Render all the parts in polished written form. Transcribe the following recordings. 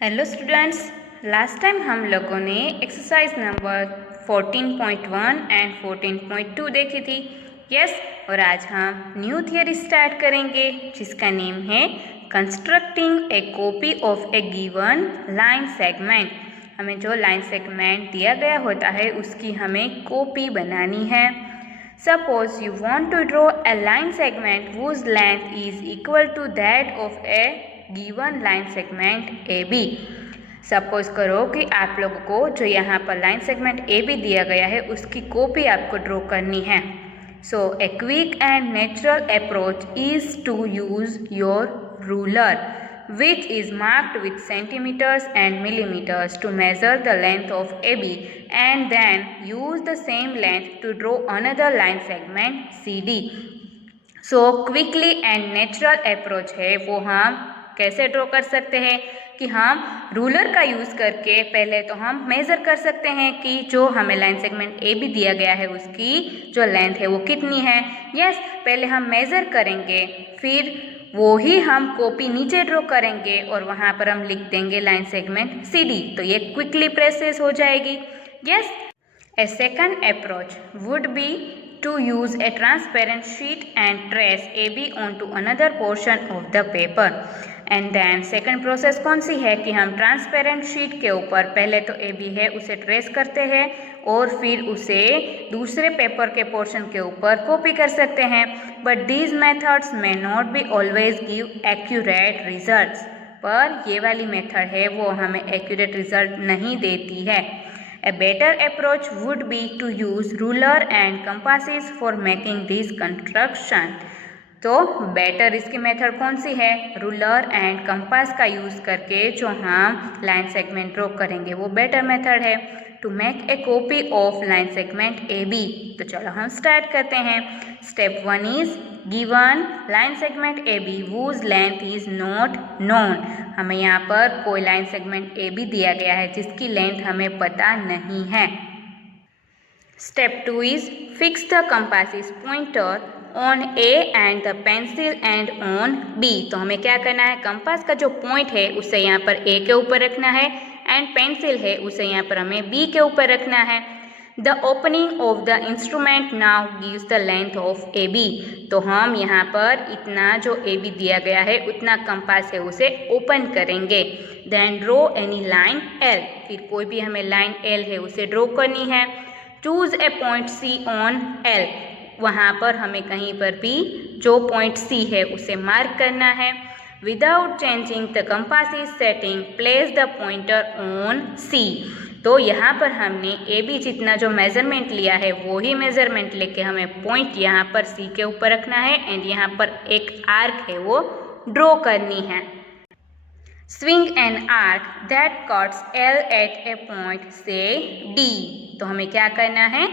Hello students, last time हम लोगों ने एक्सरसाइज नंबर 14.1 एंड 14.2 देखी थी। यस, और आज हम न्यू थियरी स्टार्ट करेंगे जिसका नेम है constructing A copy of A given line segment. हमें जो लाइन सेगमेंट दिया गया होता है उसकी हमें कॉपी बनानी है। Suppose you want to draw a line segment whose length is equal to that of a given line segment A B. Suppose करो कि आप लोगों को जो यहाँ पर लाइन सेगमेंट ए बी दिया गया है उसकी कॉपी आपको ड्रॉ करनी है। So a quick and natural approach is to use your ruler which is marked with centimeters and millimeters to measure the length of AB and then use the same length to draw another line segment CD. So quickly and natural approach है वो हम कैसे draw कर सकते हैं कि हम ruler का यूज़ करके पहले तो हम मेज़र कर सकते हैं कि जो हमें लाइन सेगमेंट ए बी दिया गया है उसकी जो लेंथ है वो कितनी है। यस, पहले हम मेज़र करेंगे, फिर वो ही हम कॉपी नीचे ड्रॉ करेंगे और वहाँ पर हम लिख देंगे लाइन सेगमेंट सी डी, तो ये क्विकली प्रोसेस हो जाएगी। Yes, A second approach would be to use a transparent sheet and trace AB onto another portion of the paper. And then second process कौन सी है कि हम ट्रांसपेरेंट शीट के ऊपर पहले तो AB है उसे ट्रेस करते हैं और फिर उसे दूसरे पेपर के पोर्शन के ऊपर कॉपी कर सकते हैं। But these methods may not be always give accurate results, पर ये वाली मेथड है वो हमें एक्यूरेट रिजल्ट नहीं देती है। A better approach would be to use ruler and compasses for making this construction. तो बेटर इसकी मेथड कौन सी है? रूलर एंड कंपास का यूज़ करके जो हम लाइन सेगमेंट ड्रॉ करेंगे वो बेटर मेथड है to make a copy of line segment A B. तो चलो हम स्टार्ट करते हैं। Step 1 is given line segment A B whose length is not known. हमें यहाँ पर कोई लाइन सेगमेंट ए बी दिया गया है जिसकी लेंथ हमें पता नहीं है। Step 2 is fix the compasses pointer on A and the pencil and on B. तो हमें क्या करना है, कंपास का जो पॉइंट है उसे यहाँ पर ए के ऊपर रखना है एंड पेंसिल है उसे यहाँ पर हमें बी के ऊपर रखना है। The opening of the instrument now gives the length of A B. तो हम यहाँ पर इतना जो ए बी दिया गया है उतना कंपास है उसे ओपन करेंगे। Then draw any line L, फिर कोई भी हमें लाइन एल है उसे ड्रॉ करनी है। Choose a point C on L, वहाँ पर हमें कहीं पर भी जो पॉइंट सी है उसे मार्क करना है। Without changing the compasses setting place the pointer on C. तो यहाँ पर हमने ए बी जितना जो मेजरमेंट लिया है वो ही मेजरमेंट लेके हमें पॉइंट यहाँ पर सी के ऊपर रखना है एंड यहाँ पर एक आर्क है वो ड्रॉ करनी है। Swing an arc that cuts L at a point say D. तो हमें क्या करना है,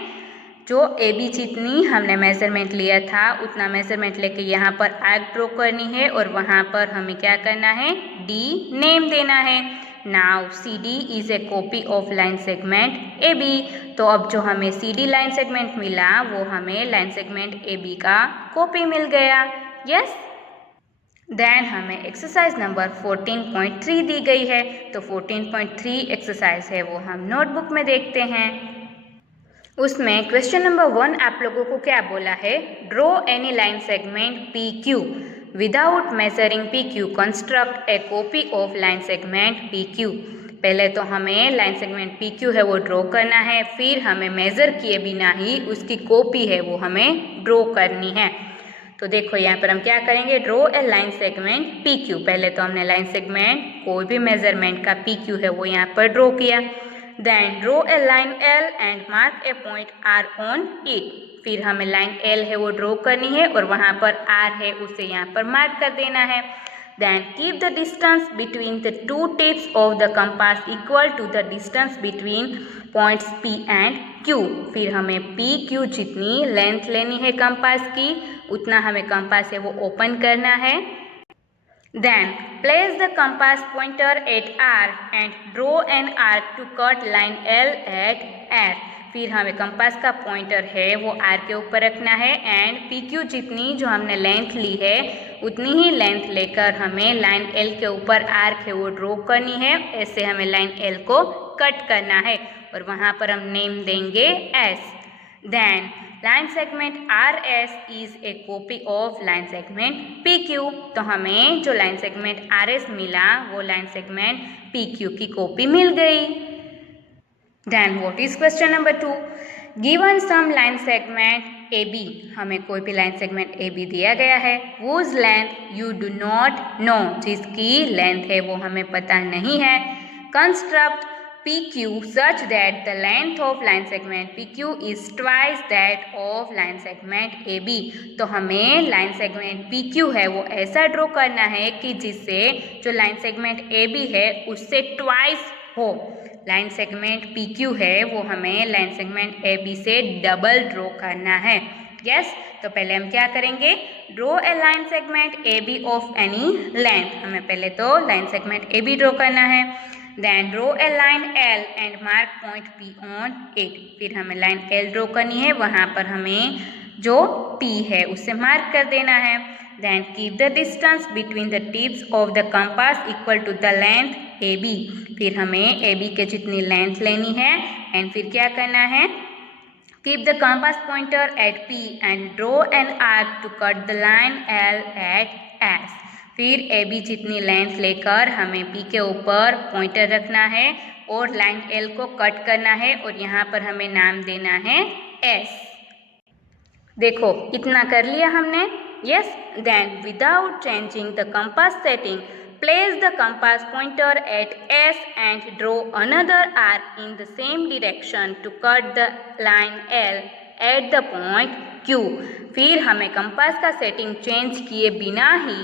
जो ए बी जितनी हमने मेजरमेंट लिया था उतना मेजरमेंट लेके यहाँ पर आर्क ड्रॉ करनी है और वहाँ पर हमें क्या करना है, डी नेम देना है। Now C D is a copy of line segment A B. तो अब जो हमें सी डी लाइन सेगमेंट मिला वो हमें लाइन सेगमेंट ए बी का कॉपी मिल गया। यस, देन हमें एक्सरसाइज नंबर 14.3 दी गई है। तो 14.3 एक्सरसाइज है वो हम नोटबुक में देखते हैं। उसमें क्वेश्चन नंबर 1 आप लोगों को क्या बोला है, draw any line segment P Q without measuring P Q, construct A copy of line segment P Q. पहले तो हमें लाइन सेगमेंट पी क्यू है वो ड्रॉ करना है, फिर हमें मेज़र किए बिना ही उसकी कॉपी है वो हमें ड्रॉ करनी है। तो देखो यहाँ पर हम क्या करेंगे, draw a line segment P Q. पहले तो हमने लाइन सेगमेंट कोई भी मेजरमेंट का पी क्यू है वो यहाँ पर ड्रॉ किया। Then draw a line L and mark a point R on it. फिर हमें लाइन एल है वो ड्रॉ करनी है और वहाँ पर आर है उसे यहाँ पर मार्क कर देना है। Then keep the distance between the two tips of the compass equal to the distance between points P and Q. फिर हमें पी क्यू जितनी लेंथ लेनी है कंपास की उतना हमें कंपास है वो ओपन करना है। Then place the compass pointer at R and draw an arc to cut line L at R. फिर हमें कंपास का पॉइंटर है वो आर के ऊपर रखना है एंड पी क्यू जितनी जो हमने लेंथ ली है उतनी ही लेंथ लेकर हमें लाइन एल के ऊपर आर्क है वो ड्रॉ करनी है। ऐसे हमें लाइन एल को कट करना है और वहाँ पर हम नेम देंगे S. Then line segment R S is a copy of line segment P Q. तो हमें जो लाइन सेगमेंट आर एस मिला वो लाइन सेगमेंट पी क्यू की कॉपी मिल गई। Then what is question number 2। Given some line segment A B, हमें कोई भी लाइन सेगमेंट ए बी दिया गया है। whose length you do not know, जिसकी लेंथ है वो हमें पता नहीं है। Construct PQ such that the length of line segment PQ is twice that of line segment AB। तो हमें लाइन सेगमेंट PQ है वो ऐसा ड्रॉ करना है कि जिससे जो लाइन सेगमेंट AB है उससे ट्वाइस हो। लाइन सेगमेंट PQ है वो हमें लाइन सेगमेंट AB से डबल ड्रॉ करना है। यस, तो पहले हम क्या करेंगे, draw a line segment AB of any length. हमें पहले तो लाइन सेगमेंट AB ड्रॉ करना है। Then draw a line L and mark point P on it। फिर हमें लाइन L ड्रॉ करनी है, वहाँ पर हमें जो P है उससे मार्क कर देना है। Then keep the distance between the tips of the compass equal to the length AB। फिर हमें AB के जितनी लेंथ लेनी है एंड फिर क्या करना है, keep the compass pointer at P and draw an arc to cut the line L at S। फिर ए बी जितनी लेंथ लेकर हमें पी के ऊपर पॉइंटर रखना है और लाइन एल को कट करना है और यहाँ पर हमें नाम देना है एस। देखो इतना कर लिया हमने। Yes, then without changing the compass setting place the compass pointer at S and draw another arc in the same direction to cut the line L at the point Q. फिर हमें compass का setting change किए बिना ही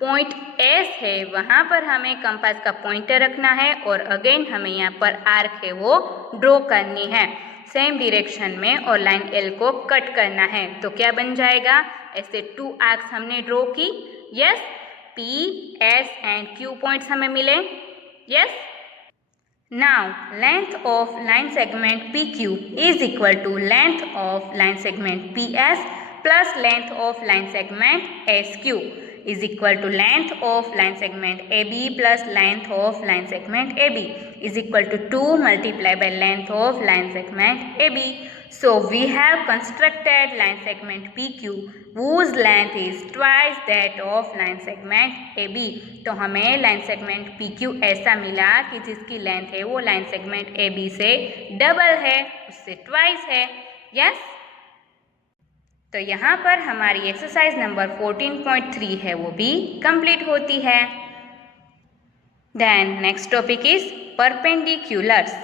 point S है वहाँ पर हमें compass का पॉइंटर रखना है और अगेन हमें यहाँ पर आर्क है वो ड्रॉ करनी है सेम डायरेक्शन में और लाइन एल को कट करना है। तो क्या बन जाएगा, ऐसे 2 आर्क्स हमने ड्रॉ की। Yes, P S and Q points हमें मिले। Yes, now length of line segment P Q is equal to length of line segment P S plus length of line segment S Q is equal to length of line segment AB plus length of line segment AB is equal to 2 multiplied by length of line segment AB. So we have constructed line segment PQ whose length is twice that of line segment AB। तो हमें line segment PQ ऐसा मिला कि जिसकी length है वो line segment AB से double है, उससे ट्वाइस है। यस, तो यहाँ पर हमारी एक्सरसाइज नंबर 14.3 है वो भी कंप्लीट होती है। Then next topic is perpendiculars.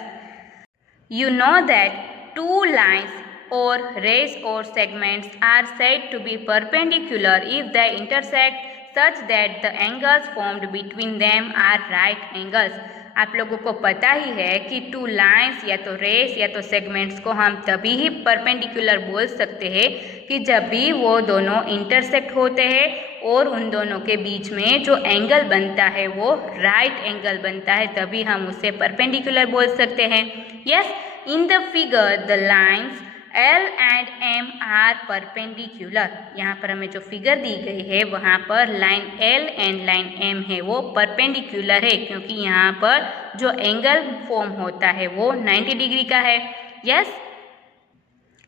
You know that 2 lines or rays or segments are said to be perpendicular if they intersect such that the angles formed between them are right angles। आप लोगों को पता ही है कि 2 lines या तो race या तो सेगमेंट्स को हम तभी ही परपेंडिकुलर बोल सकते हैं कि जब भी वो दोनों इंटरसेक्ट होते हैं और उन दोनों के बीच में जो एंगल बनता है वो राइट एंगल बनता है, तभी हम उसे परपेंडिकुलर बोल सकते हैं। Yes, in the figure the lines L and M are perpendicular. यहाँ पर हमें जो फिगर दी गई है वहाँ पर line L and line M है वो परपेंडिकुलर है क्योंकि यहाँ पर जो एंगल फॉर्म होता है वो 90 डिग्री का है। Yes,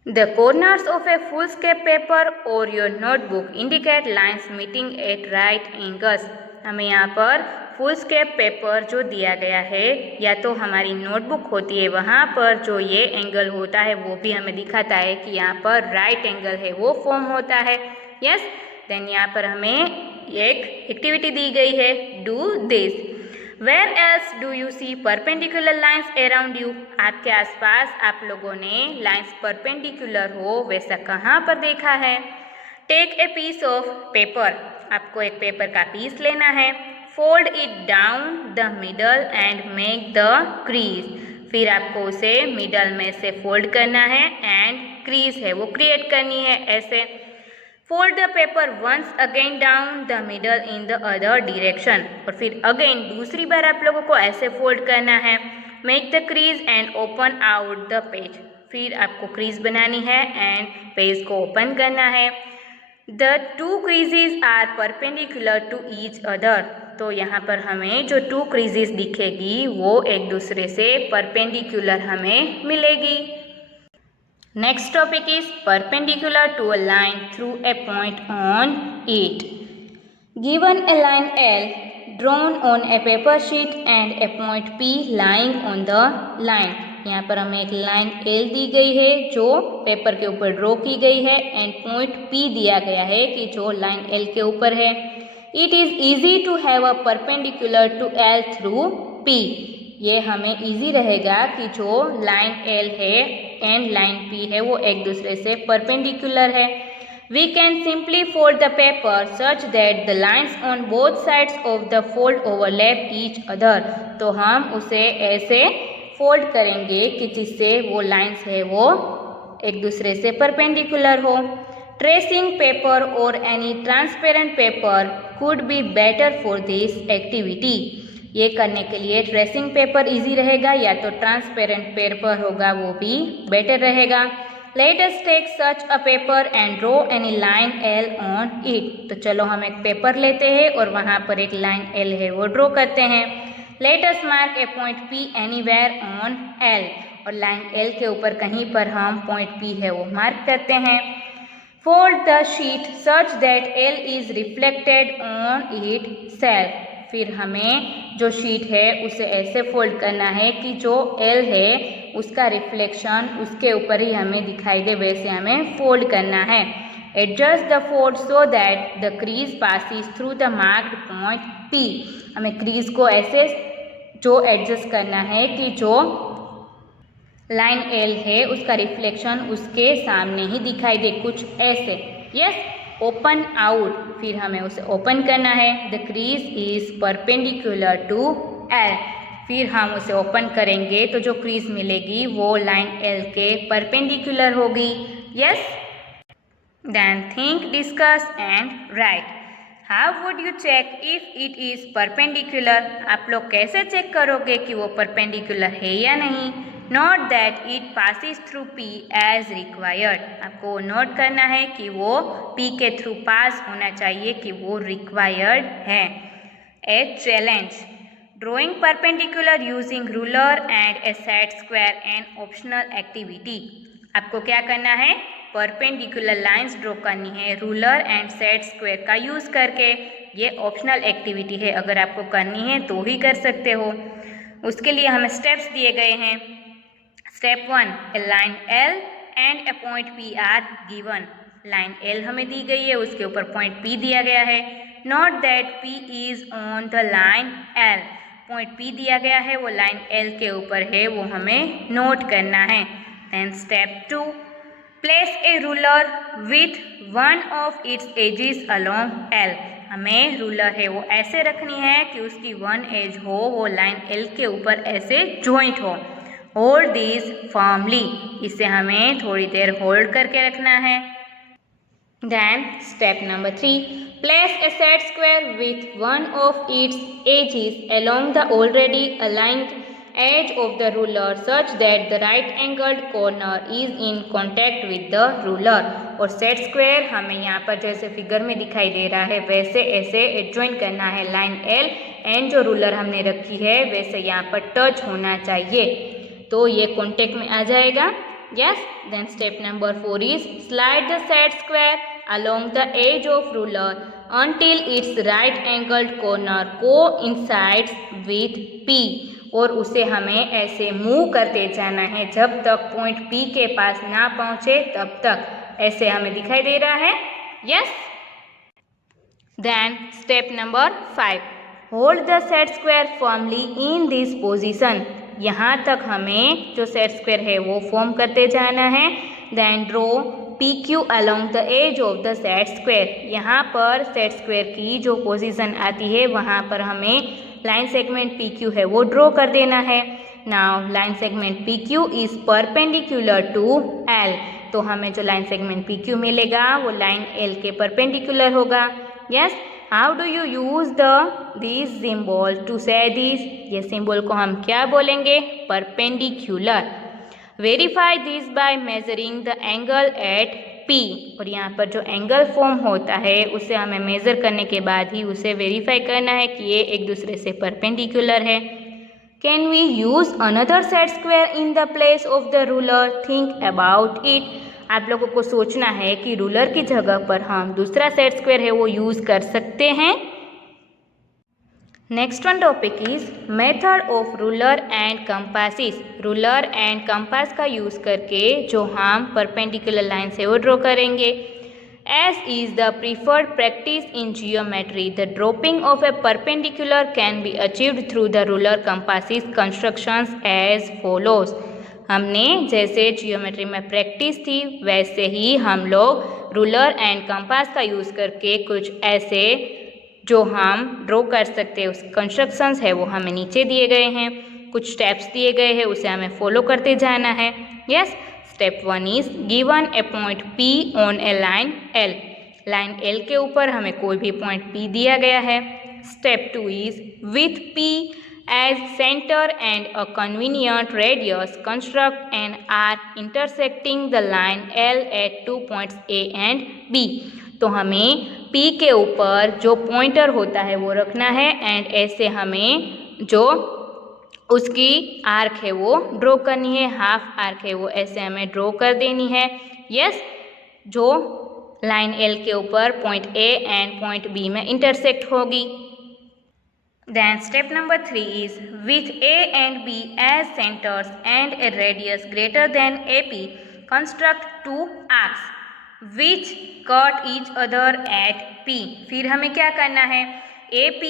the corners of a foolscap paper or your notebook indicate lines meeting at right angles. हमें यहाँ पर फुल स्केप पेपर जो दिया गया है या तो हमारी नोटबुक होती है, वहाँ पर जो ये एंगल होता है वो भी हमें दिखाता है कि यहाँ पर राइट एंगल है वो फॉर्म होता है। यस, देन यहाँ पर हमें एक एक्टिविटी दी गई है, do this. Where else do you see perpendicular lines around you. आपके आसपास आप लोगों ने लाइन्स परपेंडिकुलर हो वैसा कहाँ पर देखा है। Take a piece of paper, आपको एक पेपर का पीस लेना है। Fold it down the middle and make the crease. फिर आपको उसे मिडल में से फोल्ड करना है एंड क्रीज है वो क्रिएट करनी है ऐसे। Fold the paper once again down the middle in the other direction, और फिर अगेन दूसरी बार आप लोगों को ऐसे फोल्ड करना है। Make the crease and open out the page. फिर आपको क्रीज बनानी है एंड पेज को ओपन करना है। The two creases are perpendicular to each other. तो यहाँ पर हमें जो टू क्रीजेज दिखेगी वो एक दूसरे से परपेंडिकुलर हमें मिलेगी। Next topic is perpendicular to a line through a point on it. Given a line L drawn on a paper sheet and a point P lying on the line। यहाँ पर हमें एक लाइन L दी गई है जो paper के ऊपर draw की गई है एंड पॉइंट P दिया गया है कि जो लाइन L के ऊपर है। It is easy to have a perpendicular to L through P। ये हमें ईजी रहेगा कि जो लाइन L है एंड लाइन P है वो एक दूसरे से परपेंडिकुलर है। We can simply fold the paper such that the lines on both sides of the fold overlap each other। तो हम उसे ऐसे फोल्ड करेंगे कि जिससे वो लाइंस है वो एक दूसरे से परपेंडिकुलर हो। ट्रेसिंग पेपर और any transparent paper could be better for this activity। ये करने के लिए ट्रेसिंग पेपर इजी रहेगा या तो ट्रांसपेरेंट पेपर होगा वो भी बेटर रहेगा। Let us take such a paper and draw any line L on it। तो चलो हम एक पेपर लेते हैं और वहाँ पर एक लाइन L है वो ड्रॉ करते हैं। Let us mark a point P anywhere on L। और लाइन L के ऊपर कहीं पर हम पॉइंट P है वो मार्क करते हैं। Fold the sheet such that L is reflected on itself। फिर हमें जो शीट है उसे ऐसे फोल्ड करना है कि जो L है उसका रिफ्लेक्शन उसके ऊपर ही हमें दिखाई दे, वैसे हमें फोल्ड करना है। Adjust the fold so that the crease passes through the marked point P। हमें क्रीज को ऐसे जो एडजस्ट करना है कि जो लाइन L है उसका रिफ्लेक्शन उसके सामने ही दिखाई दे, कुछ ऐसे। यस, ओपन आउट, फिर हमें उसे ओपन करना है। The crease is perpendicular to L। फिर हम उसे ओपन करेंगे तो जो क्रीज मिलेगी वो लाइन L के परपेंडिकुलर होगी। Yes, then think, discuss and write. How would you check if it is perpendicular. आप लोग कैसे चेक करोगे कि वो परपेंडिकुलर है या नहीं। Note that it passes through P as required. आपको नोट करना है कि वो P के थ्रू पास होना चाहिए कि वो रिक्वायर्ड है। A challenge, drawing perpendicular using ruler and a set square and optional activity. आपको क्या करना है, परपेंडिकुलर लाइंस ड्रॉ करनी है रूलर एंड सेट स्क्वायर का यूज़ करके। ये ऑप्शनल एक्टिविटी है, अगर आपको करनी है तो ही कर सकते हो। उसके लिए हमें स्टेप्स दिए गए हैं। Step 1, a line L and a point P are given. Line L हमें दी गई है, उसके ऊपर पॉइंट P दिया गया है। Note that P is on the line L। Point P दिया गया है वो लाइन L के ऊपर है, वो हमें नोट करना है। Then step 2, place a ruler with one of its edges along L। हमें रूलर है वो ऐसे रखनी है कि उसकी वन एज हो वो लाइन L के ऊपर ऐसे जॉइंट हो। होल्ड दिस फर्मली, इसे हमें थोड़ी देर होल्ड करके रखना है। Then step number 3, place a set square with one of its edges along the already aligned edge of the ruler such that the right angled corner is in contact with the ruler। और set square हमें यहाँ पर जैसे figure में दिखाई दे रहा है वैसे ऐसे एडजॉइन करना है लाइन L एंड जो रूलर हमने रखी है वैसे यहाँ पर टच होना चाहिए, तो ये कॉन्टेक्ट में आ जाएगा। Yes, then step number 4 is slide the set square along the edge of ruler until its right angled corner coincides with P। और उसे हमें ऐसे मूव करते जाना है जब तक पॉइंट P के पास ना पहुंचे तब तक। ऐसे हमें दिखाई दे रहा है। Yes, then step number 5, hold the set square firmly in this position. यहाँ तक हमें जो सेट स्क्वायर है वो फॉर्म करते जाना है। Then draw PQ along the edge of the set square. यहाँ पर सेट स्क्वायर की जो पोजीशन आती है वहाँ पर हमें लाइन सेगमेंट PQ है वो ड्रॉ कर देना है। Now line segment PQ is perpendicular to L। तो हमें जो लाइन सेगमेंट PQ मिलेगा वो लाइन L के परपेंडिकुलर होगा। Yes, how do you use this symbol to say this. ये सिंबल को हम क्या बोलेंगे, perpendicular. Verify this by measuring the angle at P और यहाँ पर जो एंगल फॉर्म होता है उसे हमें मेज़र करने के बाद ही उसे वेरीफाई करना है कि ये एक दूसरे से परपेंडिकुलर है। Can we use another set square in the place of the ruler? Think about it. आप लोगों को सोचना है कि रूलर की जगह पर हम दूसरा सेट स्क्वायर है वो यूज़ कर सकते हैं। Next one topic is method of ruler and compasses. Ruler and compass का यूज़ करके जो हम परपेंडिकुलर लाइन से वो ड्रॉ करेंगे। As is the preferred practice in geometry, the dropping of a perpendicular can be achieved through the ruler compasses constructions as follows। हमने जैसे geometry में प्रैक्टिस थी वैसे ही हम लोग रूलर एंड कंपास का यूज़ करके कुछ ऐसे जो हम ड्रॉ कर सकते हैं उस कंस्ट्रक्शंस है वो हमें नीचे दिए गए हैं। कुछ स्टेप्स दिए गए हैं उसे हमें फॉलो करते जाना है। Yes, step 1 is given A point P on A line L। Line L के ऊपर हमें कोई भी पॉइंट P दिया गया है। Step 2 is with P as centre and a convenient radius construct an arc intersecting the line L at 2 points A and B। तो हमें P के ऊपर जो पॉइंटर होता है वो रखना है एंड ऐसे हमें जो उसकी आर्क है वो ड्रॉ करनी है, हाफ आर्क है वो ऐसे हमें ड्रॉ कर देनी है। यस, जो लाइन L के ऊपर point A and point B में इंटरसेक्ट होगी। Then step number 3 is with A and B as centres and a radius greater than AP construct 2 arcs which cut each other at P। फिर हमें क्या करना है, AP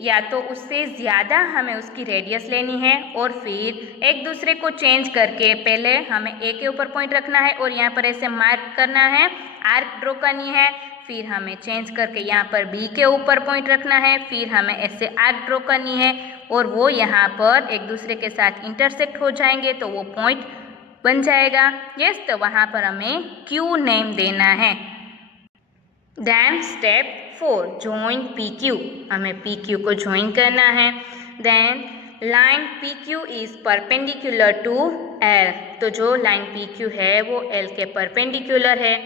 या तो उससे ज़्यादा हमें उसकी रेडियस लेनी है और फिर एक दूसरे को चेंज करके पहले हमें A के ऊपर पॉइंट रखना है और यहाँ पर ऐसे मार्क करना है, आर्क ड्रॉ करनी है। फिर हमें चेंज करके यहाँ पर B के ऊपर पॉइंट रखना है, फिर हमें ऐसे आर्क ड्रॉ करनी है और वो यहाँ पर एक दूसरे के साथ इंटरसेक्ट हो जाएंगे तो वो पॉइंट बन जाएगा। यस, तो वहाँ पर हमें Q नेम देना है। Then step 4 join PQ। हमें PQ को ज्वाइन करना है। Then line PQ is perpendicular to L। तो जो लाइन PQ है वो L के परपेंडिकुलर है।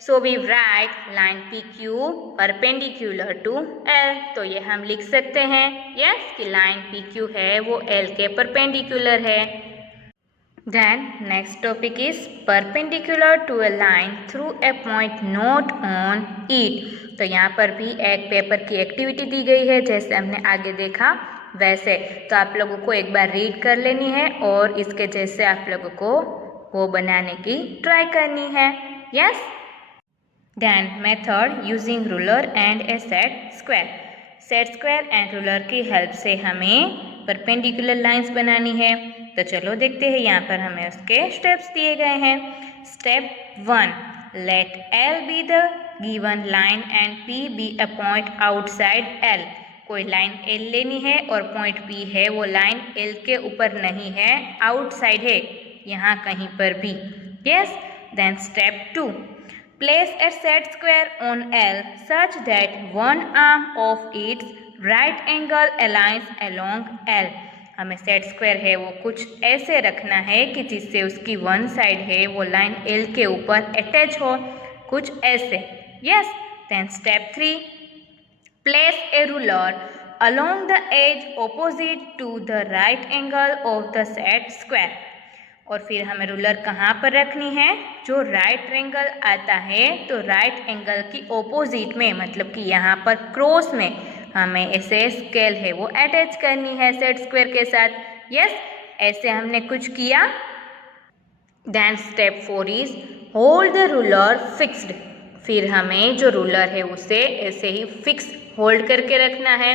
So we write line PQ perpendicular to L। तो ये हम लिख सकते हैं यस कि लाइन PQ है वो L के परपेंडिकुलर है। Then next topic is perpendicular to a line through a point not on it। तो यहाँ पर भी एक पेपर की एक्टिविटी दी गई है जैसे हमने आगे देखा वैसे। तो आप लोगों को एक बार रीड कर लेनी है और इसके जैसे आप लोगों को वो बनाने की ट्राई करनी है। Yes, then method using ruler and a set square. Set square and ruler की हेल्प से हमें परपेंडिकुलर लाइंस बनानी है। तो चलो देखते हैं, यहाँ पर हमें उसके स्टेप्स दिए गए हैं। Step 1 let L be the given line and P be a point outside L। कोई लाइन L लेनी है और पॉइंट P है वो लाइन L के ऊपर नहीं है, आउटसाइड है, यहाँ कहीं पर भी। Yes, then step 2 place a set square on L such that one arm of its right angle aligns along L। हमें सेट स्क्वायर है वो कुछ ऐसे रखना है कि जिससे उसकी वन साइड है वो लाइन L के ऊपर अटैच हो, कुछ ऐसे। Yes, then step 3 place a ruler along the edge opposite to the right angle of the set square। और फिर हमें रूलर कहाँ पर रखनी है, जो राइट एंगल आता है तो राइट एंगल की ओपोजिट में, मतलब कि यहाँ पर क्रॉस में हमें ऐसे स्केल है वो अटैच करनी है सेट स्क्वायर के साथ। यस, ऐसे हमने कुछ किया। Then step 4 is hold the ruler fixed. फिर हमें जो रूलर है उसे ऐसे ही फिक्स होल्ड करके रखना है।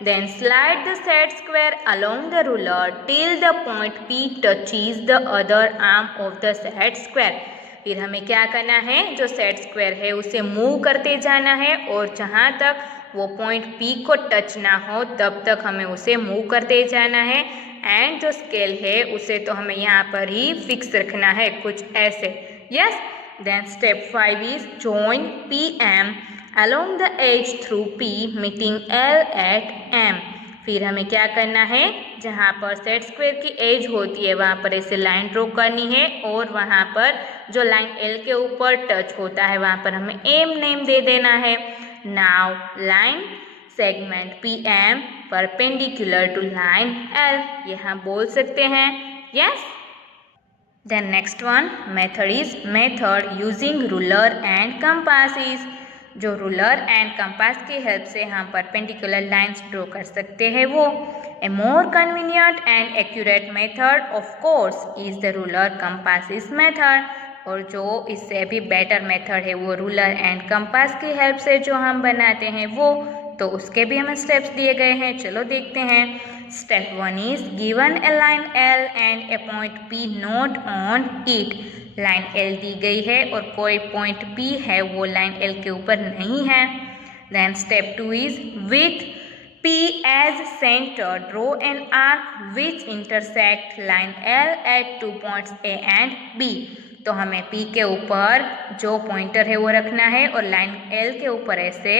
Then slide the set square along the ruler till the point P touches the other arm of the set square। फिर हमें क्या करना है, जो सेट स्क्वायर है उसे मूव करते जाना है और जहाँ तक वो पॉइंट P को टच ना हो तब तक हमें उसे मूव करते जाना है। एंड जो स्केल है उसे तो हमें यहाँ पर ही फिक्स रखना है, कुछ ऐसे। Yes, then step 5 is join PM along the edge through P meeting L at M। फिर हमें क्या करना है, जहाँ पर सेट स्क्वायर की एज होती है वहाँ पर ऐसे लाइन ड्रॉ करनी है और वहाँ पर जो लाइन एल के ऊपर टच होता है वहाँ पर हमें एम नेम दे देना है। Now line segment P M perpendicular to line L, ये हम बोल सकते हैं। Yes. Then next one method is method using ruler and compass. जो रूलर एंड कंपास की हेल्प से हम परपेंडिकुलर लाइंस ड्रॉ कर सकते हैं वो a more convenient and accurate method of course is the ruler compass method. और जो इससे भी बेटर मेथड है वो रूलर एंड कंपास की हेल्प से जो हम बनाते हैं वो, तो उसके भी हमें स्टेप्स दिए गए हैं, चलो देखते हैं। Step 1 is given a line L and a point P not on it. Line L दी गई है और कोई पॉइंट पी है वो लाइन एल के ऊपर नहीं है। Then step 2 is with P as center, draw an arc which intersect line L at 2 points A and B। तो हमें P के ऊपर जो पॉइंटर है वो रखना है और लाइन L के ऊपर ऐसे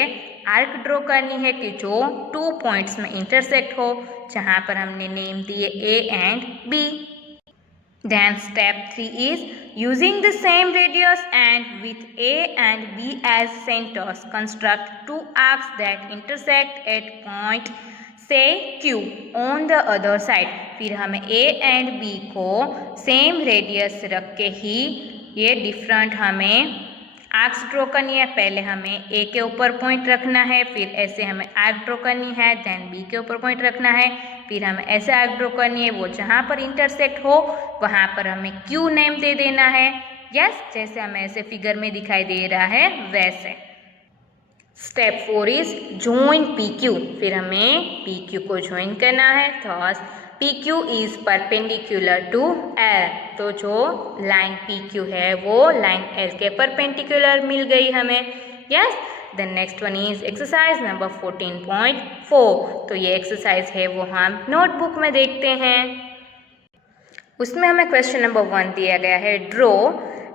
आर्क ड्रॉ करनी है कि जो 2 पॉइंट्स में इंटरसेक्ट हो, जहाँ पर हमने नेम दिए A and B। Then step 3 is using the same radius and with A and B as centers, construct 2 arcs that intersect at point say Q on the other side। फिर हमें A and B को same radius रख के ही ये different हमें arcs draw करनी है। पहले हमें A के ऊपर पॉइंट रखना है, फिर ऐसे हमें आर्क ड्रॉ करनी है। देन B के ऊपर पॉइंट रखना है, फिर हमें ऐसे आर्क ड्रॉ करनी है, वो जहाँ पर इंटरसेक्ट हो वहाँ पर हमें Q नेम दे देना है। यस, जैसे हमें ऐसे फिगर में दिखाई दे रहा है वैसे। Step 4 is join PQ। फिर हमें PQ को ज्वाइन करना है। Thus PQ is perpendicular to L। तो जो लाइन PQ है वो लाइन L के परपेंडिकुलर मिल गई हमें। Yes. Then next one is exercise number 14.4। तो ये एक्सरसाइज है वो हम नोटबुक में देखते हैं। उसमें हमें क्वेश्चन नंबर 1 दिया गया है, draw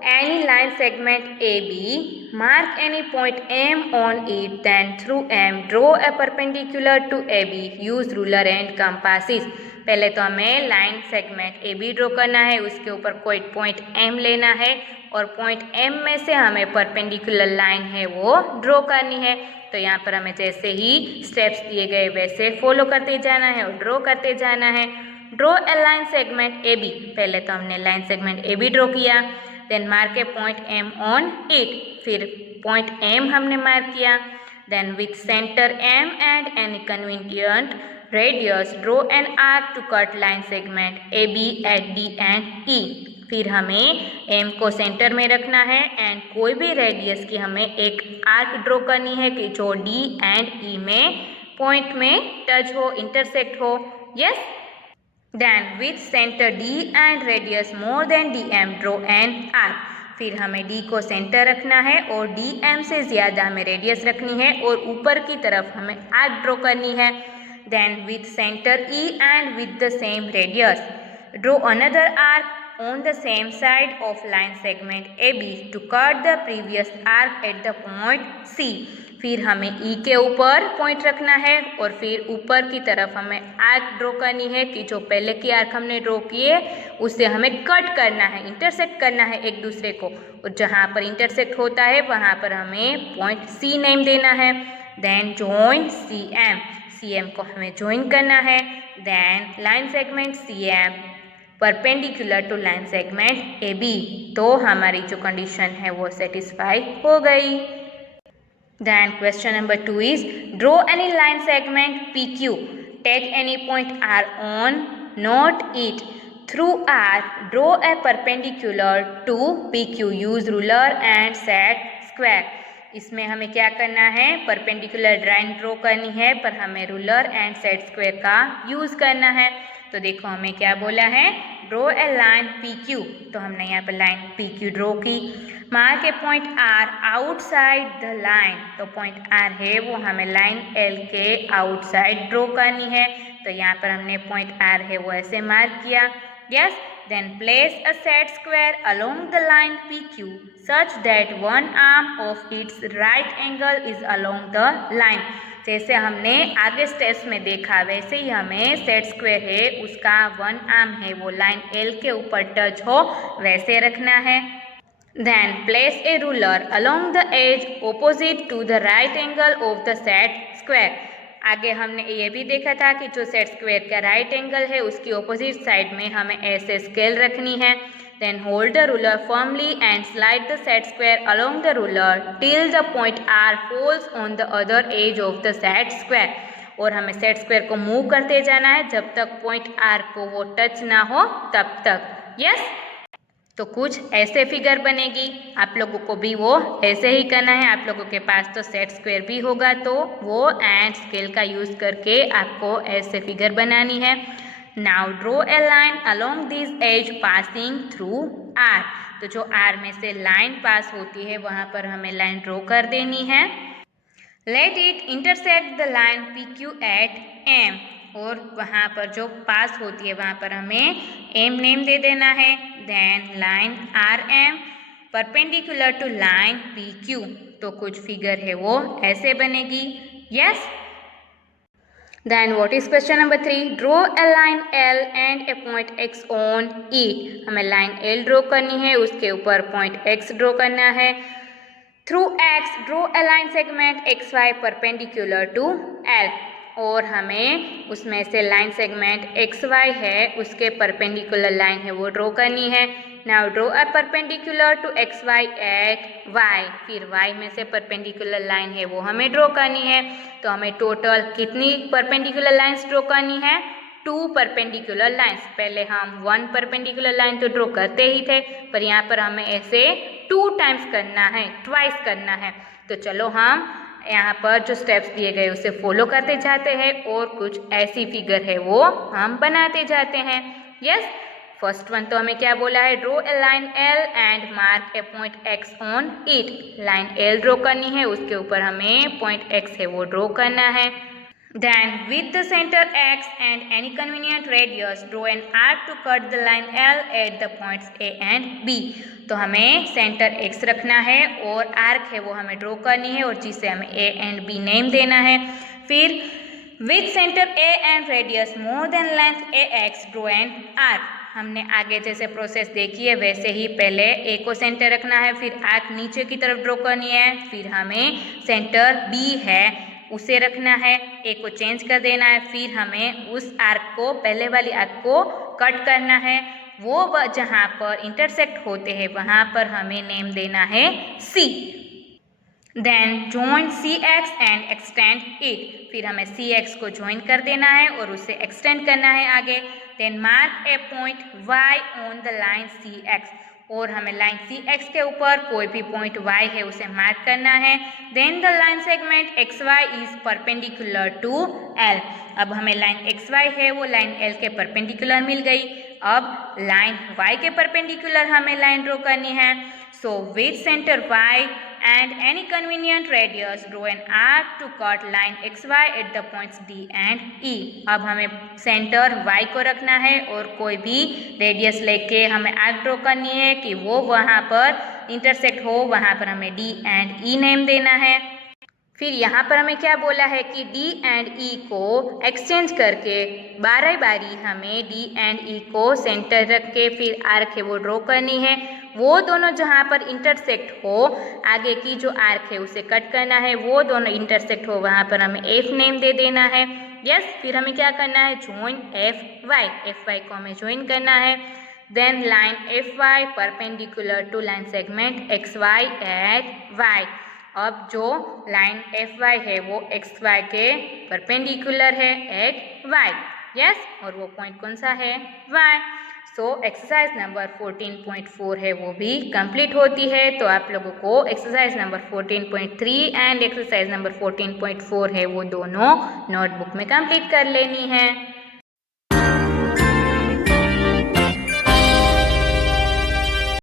any line segment AB, mark any point M on it, then through M draw a perpendicular to AB, use ruler and compasses। पहले तो हमें लाइन सेगमेंट AB ड्रॉ करना है, उसके ऊपर कोई पॉइंट M लेना है और पॉइंट M में से हमें परपेंडिकुलर लाइन है वो ड्रॉ करनी है। तो यहाँ पर हमें जैसे ही स्टेप्स दिए गए वैसे फॉलो करते जाना है और ड्रॉ करते जाना है। Draw a line segment AB। पहले तो हमने लाइन सेगमेंट AB ड्रॉ किया। Then mark a point M on it. फिर पॉइंट M हमने मार्क किया। Then with centre M and any convenient radius draw an arc to cut line segment AB at D and E। फिर हमें M को centre में रखना है and कोई भी रेडियस की हमें एक आर्क ड्रॉ करनी है कि जो D एंड E में पॉइंट में टच हो, इंटरसेक्ट हो। Yes. Then with centre D and radius more than DM draw an arc. फिर हमें D को सेंटर रखना है और DM से ज़्यादा हमें रेडियस रखनी है और ऊपर की तरफ हमें आर्क ड्रॉ करनी है। Then with centre E and with the same radius draw another arc on the same side of line segment AB to cut the previous arc at the point C। फिर हमें E के ऊपर point रखना है और फिर ऊपर की तरफ हमें आर्क ड्रॉ करनी है कि जो पहले की आर्क हमने ड्रॉ किए उससे हमें कट करना है, इंटरसेक्ट करना है एक दूसरे को, और जहाँ पर इंटरसेक्ट होता है वहाँ पर हमें पॉइंट C नेम देना है। देन जॉइन CM को हमें ज्वाइन करना है। Then line segment CM perpendicular to line segment AB। तो हमारी जो कंडीशन है वो सेटिस्फाई हो गई। Then question number 2 is draw any line segment PQ, take any point R on note it, through R draw a perpendicular to PQ, use ruler and set square. इसमें हमें क्या करना है, परपेंडिकुलर लाइन ड्रॉ करनी है पर हमें ruler and set square का यूज करना है। तो देखो हमें क्या बोला है, ड्रॉ ए लाइन PQ। तो हमने यहाँ पर लाइन PQ ड्रॉ की। Mark a point R outside the line. तो पॉइंट R है वो हमें लाइन L के आउटसाइड ड्रॉ करनी है। तो यहाँ पर हमने पॉइंट R है वो ऐसे मार्क किया। Yes. Then place a set square along the line PQ such that one arm of its right angle is along the line। जैसे हमने आगे स्टेप्स में देखा वैसे ही हमें सेट स्क्वायर है उसका वन आर्म है वो लाइन एल के ऊपर टच हो वैसे रखना है। Then place a ruler along the edge opposite to the right angle of the set square. आगे हमने ये भी देखा था कि जो सेट स्क्वायर का राइट एंगल है उसकी ऑपोजिट साइड में हमें ऐसे स्केल रखनी है। Then hold the ruler firmly and slide the set square along the ruler till the point R falls on the other edge of the set square। और हमें set square को move करते जाना है जब तक पॉइंट R को वो टच ना हो तब तक। यस, तो कुछ ऐसे फिगर बनेगी, आप लोगों को भी वो ऐसे ही करना है। आप लोगों के पास तो सेट स्क्वायर भी होगा तो वो एंड स्केल का यूज़ करके आपको ऐसे फिगर बनानी है। Now draw a line along this edge passing through R। तो जो R में से लाइन पास होती है वहाँ पर हमें लाइन ड्रॉ कर देनी है। Let it intersect the line PQ at M। और वहाँ पर जो पास होती है वहाँ पर हमें M नेम दे देना है। Then line RM perpendicular to line PQ। तो कुछ फिगर है वो ऐसे बनेगी। Yes? Then what is question number 3? Draw a line L and a point X on it। हमें लाइन L ड्रॉ करनी है, उसके ऊपर पॉइंट X ड्रॉ करना है। Through X draw a line segment XY perpendicular to L। और हमें उसमें से लाइन सेगमेंट XY है उसके परपेंडिकुलर लाइन है वो ड्रॉ करनी है। Now draw a perpendicular to XY at Y। फिर Y में से परपेंडिकुलर लाइन है वो हमें ड्रॉ करनी है। तो हमें टोटल कितनी परपेंडिकुलर लाइंस ड्रॉ करनी है? 2 परपेंडिकुलर लाइंस। पहले हम 1 परपेंडिकुलर लाइन तो ड्रॉ करते ही थे पर यहाँ पर हमें ऐसे 2 टाइम्स करना है, ट्वाइस करना है। तो चलो हम यहाँ पर जो स्टेप्स दिए गए उसे फॉलो करते जाते हैं और कुछ ऐसी फिगर है वो हम बनाते जाते हैं। यस, फर्स्ट वन तो हमें क्या बोला है? Draw a line L and mark a point x on it. Line L draw करनी है, उसके ऊपर हमें पॉइंट एक्स है वो ड्रॉ करना है। Then with the center X and any convenient radius draw an arc to cut the line L at the points A and B। तो हमें सेंटर X रखना है और आर्क है वो हमें ड्रॉ करनी है और जिसे हमें A and B नेम देना है। फिर with center A and radius more than length AX draw an arc। हमने आगे जैसे प्रोसेस देखी है वैसे ही पहले A को सेंटर रखना है, फिर आर्क नीचे की तरफ ड्रॉ करनी है, फिर हमें सेंटर B है उसे रखना है, ए को चेंज कर देना है, फिर हमें उस आर्क को पहले वाली आर्क को कट करना है। वो जहाँ पर इंटरसेक्ट होते हैं वहाँ पर हमें नेम देना है C. Then join C X and extend it. फिर हमें सी एक्स को ज्वाइन कर देना है और उसे एक्सटेंड करना है आगे। Then mark a point Y on the line C X. और हमें लाइन सी एक्स के ऊपर कोई भी पॉइंट y है उसे मार्क करना है। Then the line segment X Y is perpendicular to L। अब हमें लाइन एक्स वाई है वो लाइन L के परपेंडिकुलर मिल गई। अब लाइन y के परपेंडिकुलर हमें लाइन ड्रॉ करनी है। So with centre y and any convenient radius draw an arc to cut line xy at the points D and E। अब हमें सेंटर y को रखना है और कोई भी रेडियस लेके हमें आर्क ड्रॉ करनी है कि वो वहाँ पर इंटरसेक्ट हो, वहाँ पर हमें D and E नेम देना है। फिर यहाँ पर हमें क्या बोला है कि D and E को एक्सचेंज करके बारी बारी हमें D and E को सेंटर रख के फिर आर्क है वो ड्रॉ करनी है। वो दोनों जहाँ पर इंटरसेक्ट हो, आगे की जो आर्क है उसे कट करना है, वो दोनों इंटरसेक्ट हो वहाँ पर हमें F नेम दे देना है। यस, फिर हमें क्या करना है? ज्वाइन एफ वाई को हमें ज्वाइन करना है। Then line FY perpendicular to line segment XY at Y। अब जो लाइन FY है वो XY के परपेंडिकुलर है एट Y। यस, और वो पॉइंट कौन सा है? Y। सो एक्सरसाइज नंबर 14.4 है वो भी कंप्लीट होती है। तो आप लोगों को exercise number 14.3 and exercise number 14.4 है वो दोनों नोटबुक में कंप्लीट कर लेनी है।